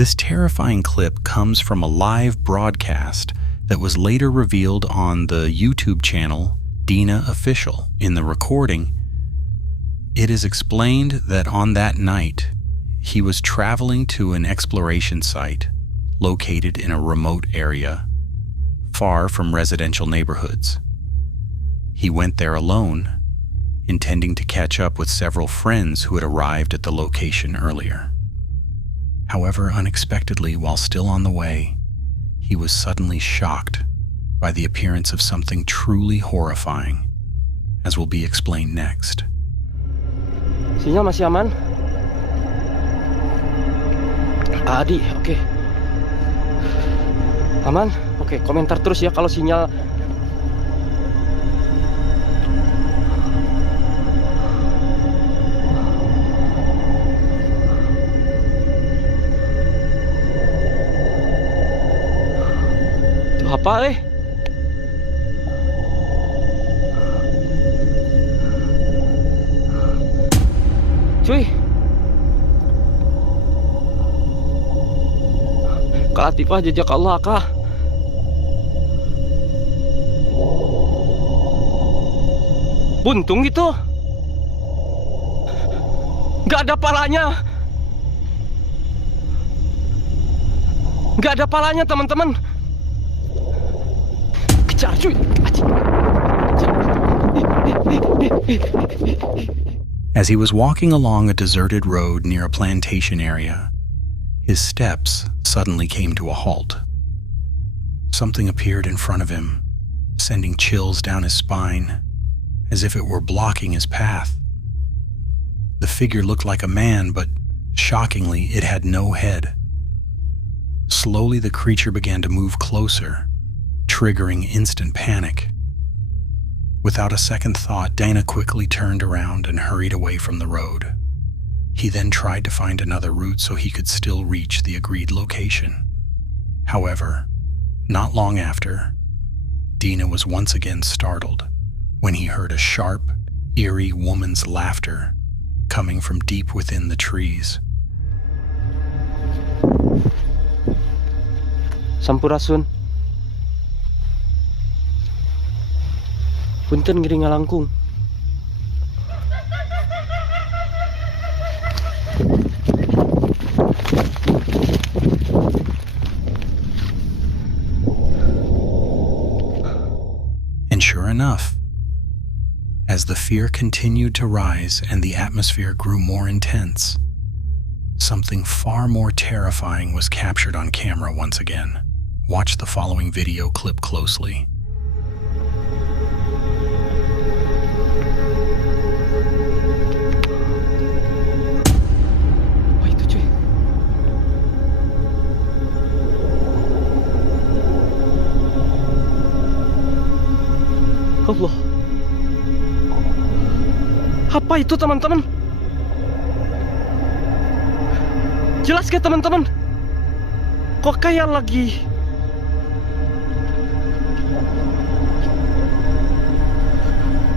This terrifying clip comes from a live broadcast that was later revealed on the YouTube channel Dina Official. In the recording, it is explained that on that night, he was traveling to an exploration site located in a remote area, far from residential neighborhoods. He went there alone, intending to catch up with several friends who had arrived at the location earlier. However, unexpectedly, while still on the way, he was suddenly shocked by the appearance of something truly horrifying, as will be explained next. Sinyal masih aman? Adi, oke. Aman? Oke, komentar terus ya kalau sinyal. Itu apa Cuy. Kak Latifah, jejak Allah, Kak. Buntung gitu. Gak ada palanya. Gak ada palanya, teman-teman. Kejar, cuy. As he was walking along a deserted road near a plantation area, his steps suddenly came to a halt. Something appeared in front of him, sending chills down his spine, as if it were blocking his path. The figure looked like a man, but shockingly, it had no head. Slowly, the creature began to move closer, triggering instant panic. Without a second thought, Dana quickly turned around and hurried away from the road. He then tried to find another route so he could still reach the agreed location. However, not long after, Dina was once again startled when he heard a sharp, eerie woman's laughter coming from deep within the trees. Sampurasun. Punten ngiring ngalangkung. And sure enough, as the fear continued to rise and the atmosphere grew more intense, something far more terrifying was captured on camera once again. Watch the following video clip closely. Allah. Apa itu, teman-teman? Jelas gak, teman-teman? Kok kayak lagi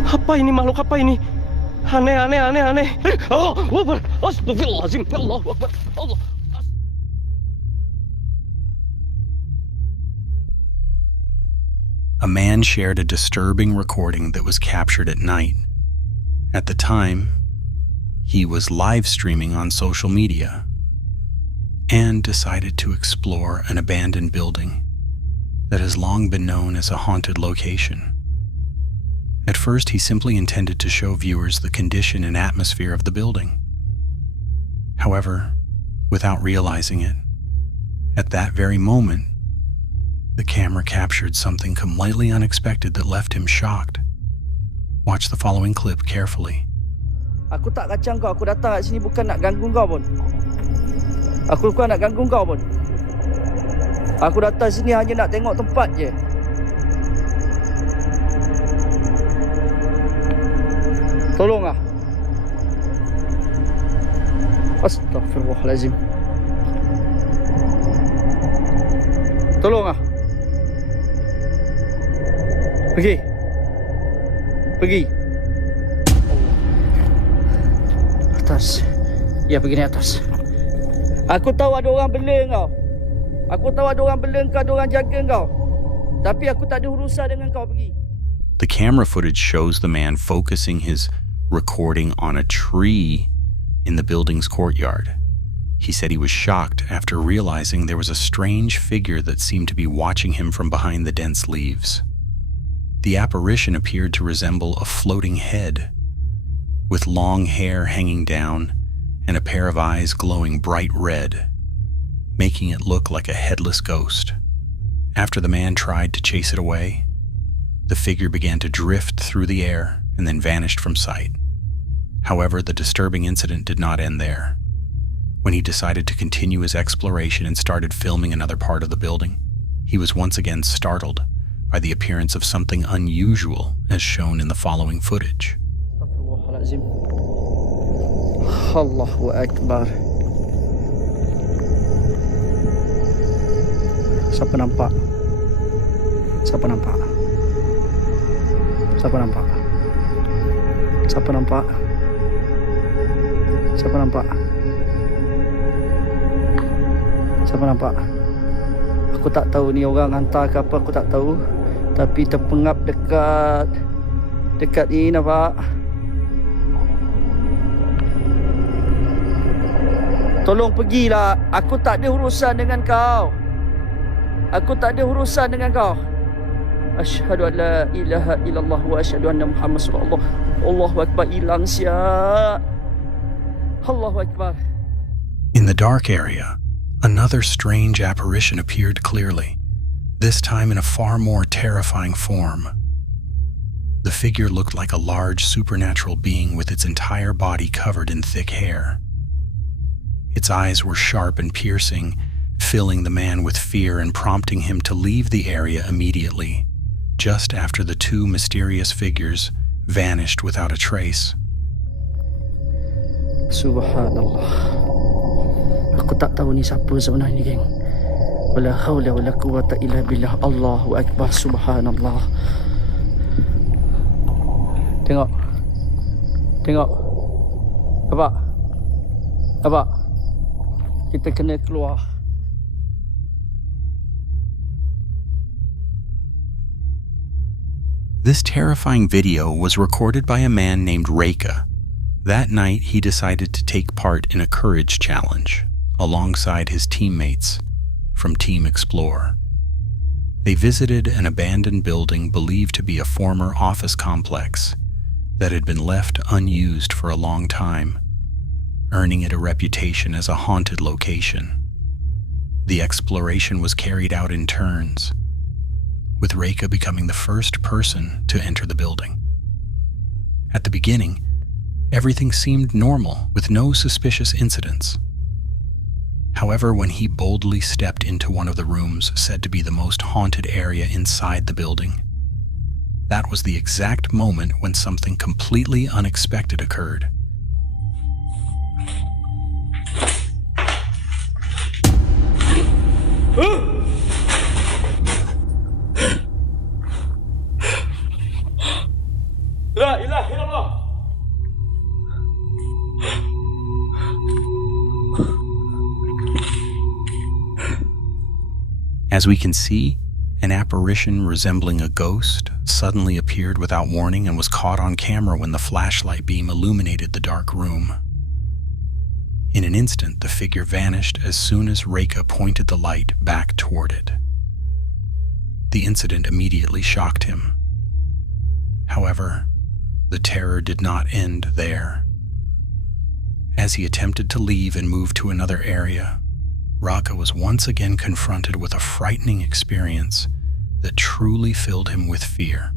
apa ini, makhluk apa ini? Aneh. Allah Akbar. Astagfirullahaladzim. Allah Akbar. Allah. A man shared a disturbing recording that was captured at night. At the time, he was live streaming on social media and decided to explore an abandoned building that has long been known as a haunted location. At first, he simply intended to show viewers the condition and atmosphere of the building. However, without realizing it, at that very moment, the camera captured something completely unexpected that left him shocked. Watch the following clip carefully. Aku tak kacang kau, aku datang kat sini bukan nak ganggu kau pun. Aku bukan nak ganggu kau pun. Aku datang sini hanya nak tengok tempat je. Tolong ah. Astagfirullahaladzim. Tolong ah. Pergi. Atas. Ya, pergi naik atas. Aku tahu ada orang bela kau. Aku tahu ada orang bela kau, ada orang jaga kau. Tapi aku tak ada urusan dengan kau, pergi. The camera footage shows the man focusing his recording on a tree in the building's courtyard. He said he was shocked after realizing there was a strange figure that seemed to be watching him from behind the dense leaves. The apparition appeared to resemble a floating head, with long hair hanging down and a pair of eyes glowing bright red, making it look like a headless ghost. After the man tried to chase it away, the figure began to drift through the air and then vanished from sight. However, the disturbing incident did not end there. When he decided to continue his exploration and started filming another part of the building, he was once again startled by the appearance of something unusual as shown in the following footage. Astaghfirullahalazim. Allahu Akbar. Siapa nampak? Siapa nampak? Siapa nampak? Siapa nampak? Siapa nampak? Siapa nampak? Aku tak tahu ni orang hantar ke apa, aku tak tahu. Tapi terpengap dekat ni, nampak? Tolong pergilah. Aku tak ada urusan dengan kau. Aku tak ada urusan dengan kau. Asyhadu an la ilaha illallah wa asyhadu anna Muhammad sallallahu Allahu Akbar. Hilang siap. Allahu Akbar. In the dark area, another strange apparition appeared clearly, this time in a far more terrifying form. The figure looked like a large supernatural being with its entire body covered in thick hair. Its eyes were sharp and piercing, filling the man with fear and prompting him to leave the area immediately, just after the two mysterious figures vanished without a trace. Subhanallah. Aku tak tahu ni siapa sebenarnya, geng. Wala haula wala quwata illa billah. Allahu Akbar. Subhanallah. Tengok. Tengok. Nampak? Nampak? Kita kena keluar. This terrifying video was recorded by a man named Reika. That night, he decided to take part in a courage challenge alongside his teammates from Team Explore. They visited an abandoned building believed to be a former office complex that had been left unused for a long time, earning it a reputation as a haunted location. The exploration was carried out in turns, with Reika becoming the first person to enter the building. At the beginning, everything seemed normal, with no suspicious incidents. However, when he boldly stepped into one of the rooms said to be the most haunted area inside the building, that was the exact moment when something completely unexpected occurred. La ilaha illallah. As we can see, an apparition resembling a ghost suddenly appeared without warning and was caught on camera when the flashlight beam illuminated the dark room. In an instant, the figure vanished as soon as Reika pointed the light back toward it. The incident immediately shocked him. However, the terror did not end there. As he attempted to leave and move to another area, Raka was once again confronted with a frightening experience that truly filled him with fear.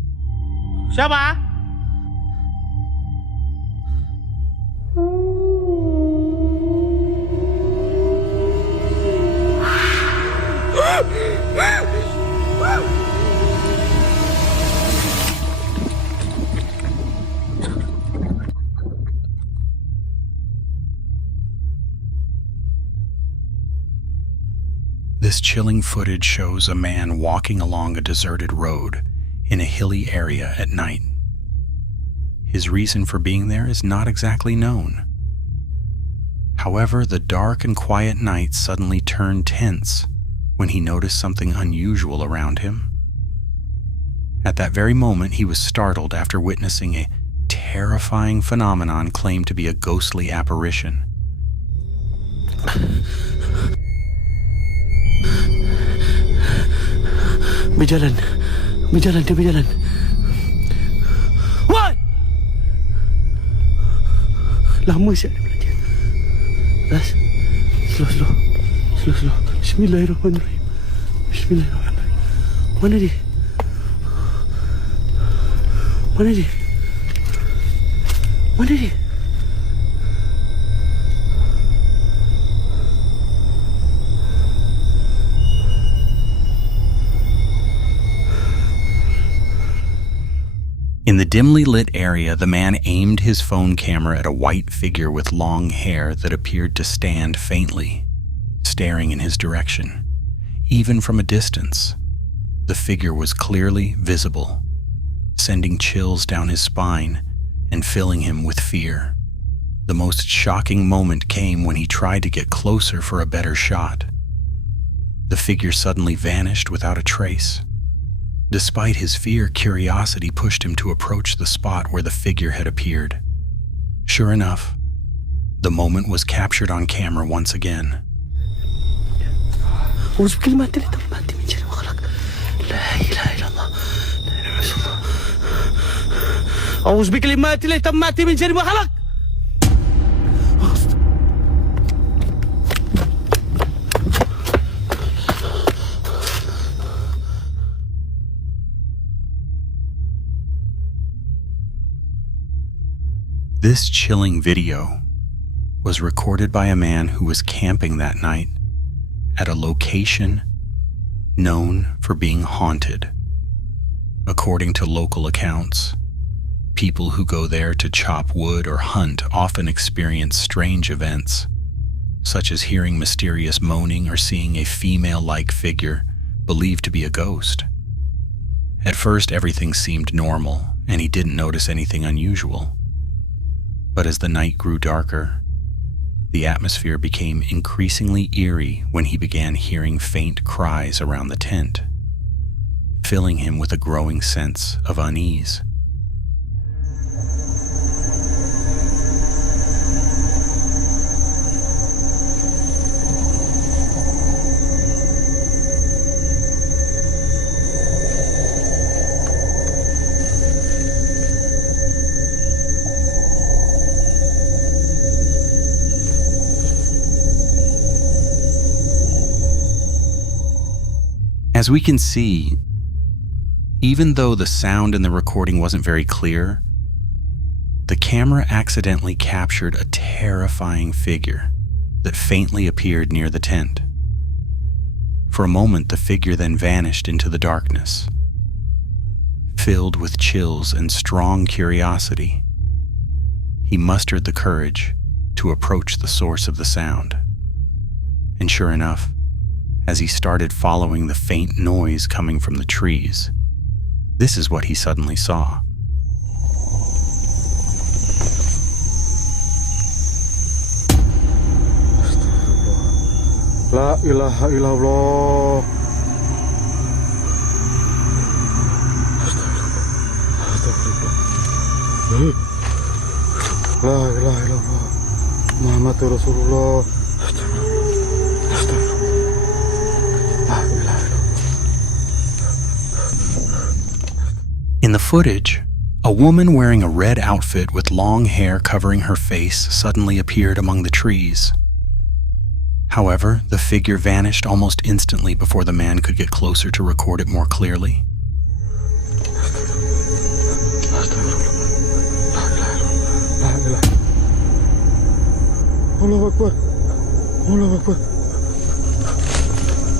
Siapa? This chilling footage shows a man walking along a deserted road in a hilly area at night. His reason for being there is not exactly known. However, the dark and quiet night suddenly turned tense when he noticed something unusual around him. At that very moment, he was startled after witnessing a terrifying phenomenon claimed to be a ghostly apparition. Berjalan, dia berjalan. Woi! Lama siap dia berada. Ras, slow. Bismillahirrahmanirrahim. Mana dia? In the dimly lit area, the man aimed his phone camera at a white figure with long hair that appeared to stand faintly, staring in his direction. Even from a distance, the figure was clearly visible, sending chills down his spine and filling him with fear. The most shocking moment came when he tried to get closer for a better shot. The figure suddenly vanished without a trace. Despite his fear, curiosity pushed him to approach the spot where the figure had appeared. Sure enough, the moment was captured on camera once again. This chilling video was recorded by a man who was camping that night at a location known for being haunted. According to local accounts, people who go there to chop wood or hunt often experience strange events, such as hearing mysterious moaning or seeing a female-like figure believed to be a ghost. At first, everything seemed normal, and he didn't notice anything unusual. But as the night grew darker, the atmosphere became increasingly eerie when he began hearing faint cries around the tent, filling him with a growing sense of unease. As we can see, even though the sound in the recording wasn't very clear, the camera accidentally captured a terrifying figure that faintly appeared near the tent. For a moment, the figure then vanished into the darkness. Filled with chills and strong curiosity, he mustered the courage to approach the source of the sound. And sure enough, as he started following the faint noise coming from the trees, this is what he suddenly saw. La ilaha illallah. Astagfirullah. La ilaha illallah. Muhammadur Rasulullah. In the footage, a woman wearing a red outfit with long hair covering her face suddenly appeared among the trees. However, the figure vanished almost instantly before the man could get closer to record it more clearly. Allahu Akbar. Allahu Akbar.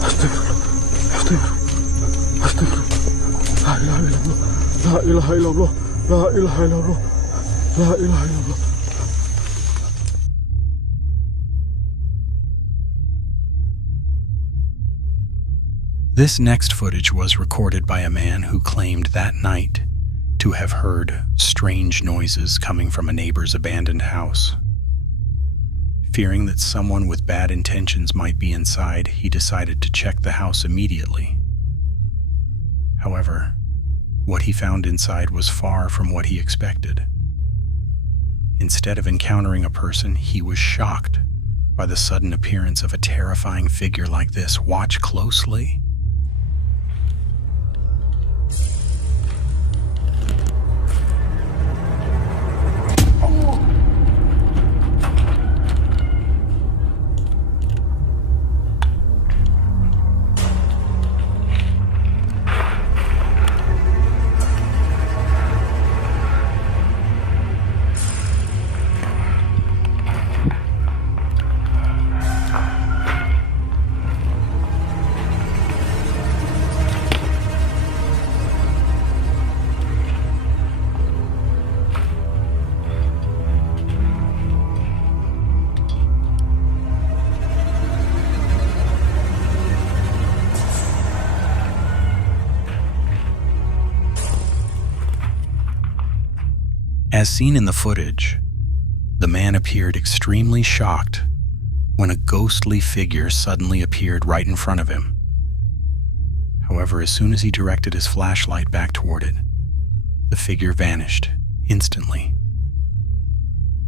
Astagfirullah. Astagfirullah. La ilaha illallah. La ilaha illallah. La ilaha illallah. La ilaha illallah. This next footage was recorded by a man who claimed that night to have heard strange noises coming from a neighbor's abandoned house. Fearing that someone with bad intentions might be inside, he decided to check the house immediately. However, what he found inside was far from what he expected. Instead of encountering a person, he was shocked by the sudden appearance of a terrifying figure like this. Watch closely. As seen in the footage, the man appeared extremely shocked when a ghostly figure suddenly appeared right in front of him. However, as soon as he directed his flashlight back toward it, the figure vanished instantly.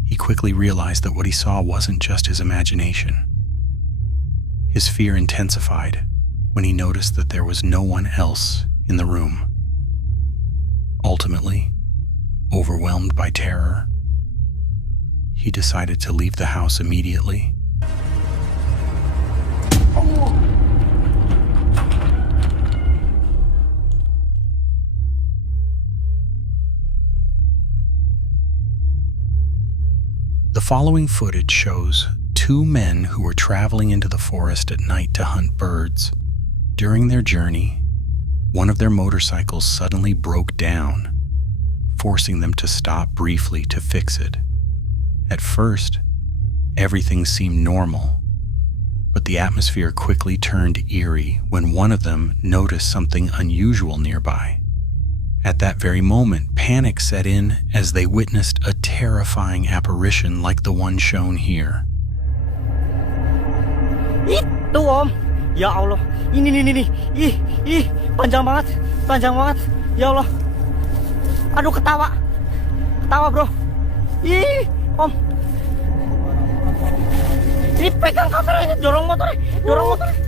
He quickly realized that what he saw wasn't just his imagination. His fear intensified when he noticed that there was no one else in the room. Ultimately, overwhelmed by terror, he decided to leave the house immediately. The following footage shows two men who were traveling into the forest at night to hunt birds. During their journey, one of their motorcycles suddenly broke down, forcing them to stop briefly to fix it. At first, everything seemed normal, but the atmosphere quickly turned eerie when one of them noticed something unusual nearby. At that very moment, panic set in as they witnessed a terrifying apparition like the one shown here. Itu Om, ya Allah, ini, panjang banget, ya Allah. Aduh, ketawa bro. Om, ini pegang kameranya, dorong motor.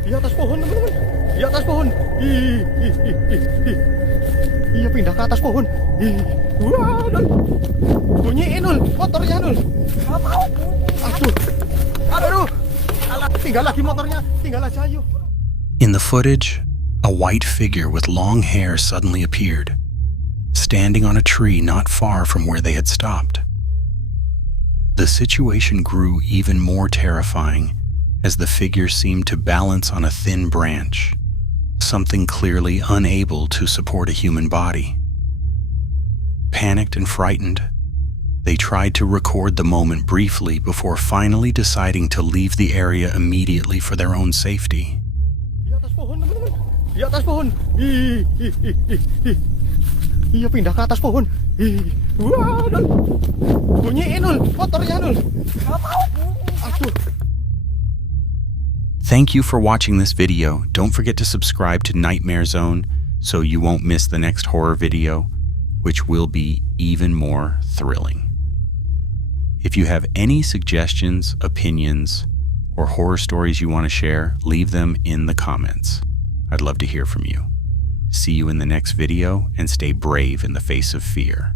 Di atas pohon teman-teman, di atas pohon. Iya, pindah ke atas pohon. Wah, Nul, bunyiin Nul, motornya Nul. Aduh, tinggal lagi motornya, tinggal aja ayo. In the footage, a white figure with long hair suddenly appeared, standing on a tree not far from where they had stopped. The situation grew even more terrifying as the figure seemed to balance on a thin branch, something clearly unable to support a human body. Panicked and frightened, they tried to record the moment briefly before finally deciding to leave the area immediately for their own safety. Di atas pohon teman-teman, di atas pohon. Iya, pindah ke atas pohon. Wah, Nul, bunyiin Nul, motornya Nul. Aduh. Thank you for watching this video. Don't forget to subscribe to Nightmare Zone so you won't miss the next horror video, which will be even more thrilling. If you have any suggestions, opinions, or horror stories you want to share, leave them in the comments. I'd love to hear from you. See you in the next video, and stay brave in the face of fear.